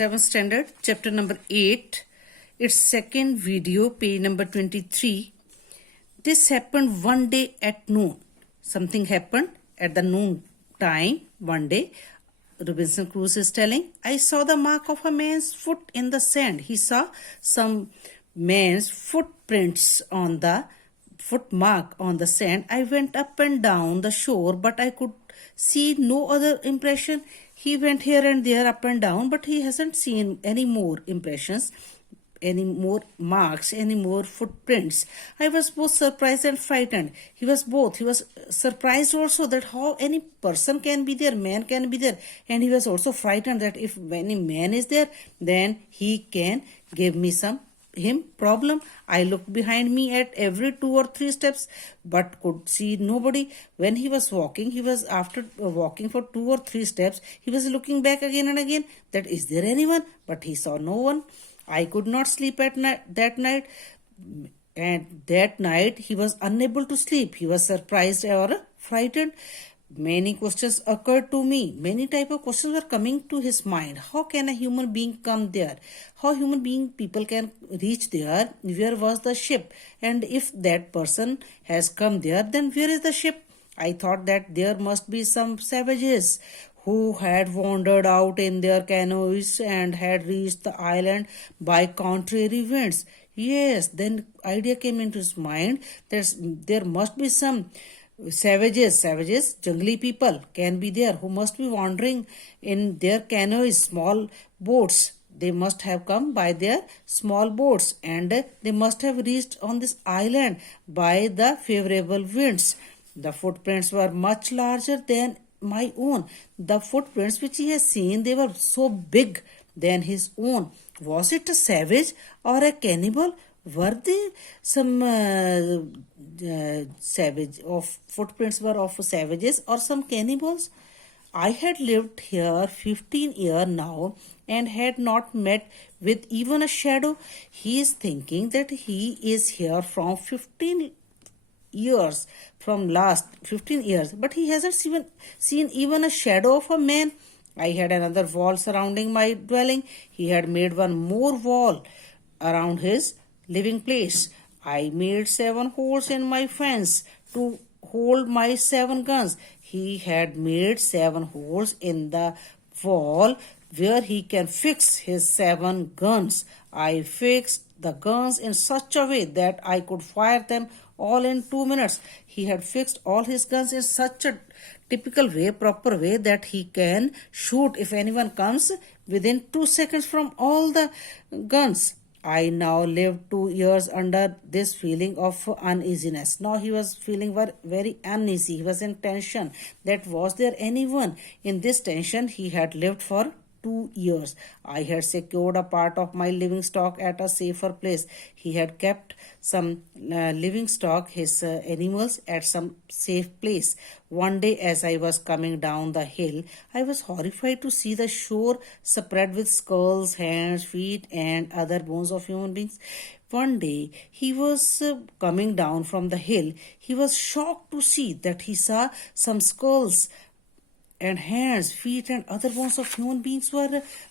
7th standard, chapter number 8, its second video, page number 23. This happened one day at noon. Something happened at the noon time one day. Robinson Crusoe is telling, I saw the mark of a man's foot in the sand. He saw some man's footprints on the footmark on the sand. I went up and down the shore, but I could see no other impression. He went here and there, up and down, but he hasn't seen any more impressions, any more marks, any more footprints. I was both surprised and frightened. He was both. He was surprised also that how any person can be there, man can be there. And he was also frightened that if any man is there, then he can give me some problem. I looked behind me at every 2 or 3 steps, but could see nobody. When he was walking, he was after walking for 2 or 3 steps, he was looking back again and again that is there anyone, but he saw no one. I could not sleep at that night, and that night he was unable to sleep. He was surprised or frightened. Many questions occurred to me. Many type of questions were coming to his mind. How can a human being come there? How human being people can reach there? Where was the ship? And if that person has come there, then where is the ship? I thought that there must be some savages who had wandered out in their canoes and had reached the island by contrary winds. Yes, then idea came into his mind that there must be some savages, jungly people can be there who must be wandering in their canoes, small boats. They must have come by their small boats and they must have reached on this island by the favorable winds. The footprints were much larger than my own. The footprints which he has seen, they were so big than his own. Was it a savage or a cannibal? Were they some savage of footprints were of savages or some cannibals? I had lived here 15 years now and had not met with even a shadow. He is thinking that he is here from 15 years, from last 15 years, but he hasn't seen even a shadow of a man. I had another wall surrounding my dwelling. He had made one more wall around his living place. I made 7 holes in my fence to hold my 7 guns. He had made 7 holes in the wall where he can fix his 7 guns. I fixed the guns in such a way that I could fire them all in 2 minutes. He had fixed all his guns in such a typical way, proper way, that he can shoot if anyone comes within 2 seconds from all the guns. I now lived 2 years under this feeling of uneasiness. Now he was feeling very uneasy. He was in tension. That was there anyone? In this tension he had lived for 2 years. I had secured a part of my living stock at a safer place. He had kept some living stock, his animals, at some safe place. One day as I was coming down the hill, I was horrified to see the shore spread with skulls, hands, feet and other bones of human beings. One day he was coming down from the hill. He was shocked to see that he saw some skulls and hands, feet and other bones of human beings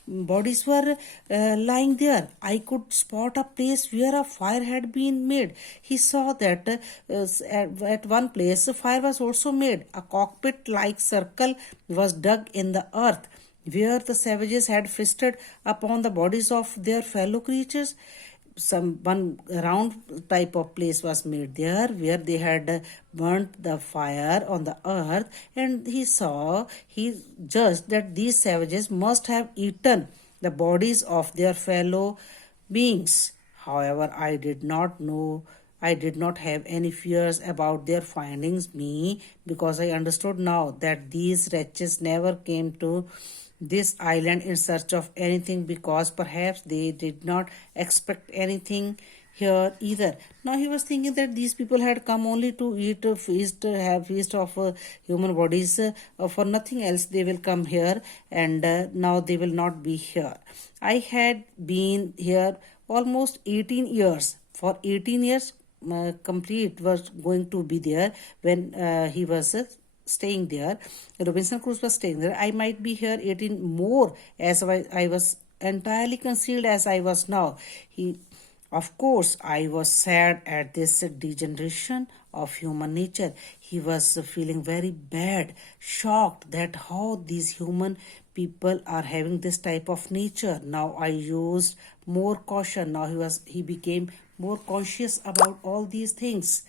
bodies were lying there. I could spot a place where a fire had been made. He saw that at one place a fire was also made. A cockpit-like circle was dug in the earth where the savages had feasted upon the bodies of their fellow creatures. One round type of place was made there where they had burnt the fire on the earth, and he judged that these savages must have eaten the bodies of their fellow beings. However, I did not have any fears about their findings me, because I understood now that these wretches never came to this island in search of anything, because perhaps they did not expect anything here either. Now he was thinking that these people had come only to eat a feast, have feast of human bodies, for nothing else. They will come here, and now they will not be here. I had been here almost 18 years. For 18 years complete was going to be there when he was staying there. Robinson Crusoe was staying there. I might be here 18 more as I was entirely concealed as I was now. Of course, I was sad at this degeneration of human nature. He was feeling very bad, shocked that how these human people are having this type of nature. Now I used more caution. Now he became more conscious about all these things.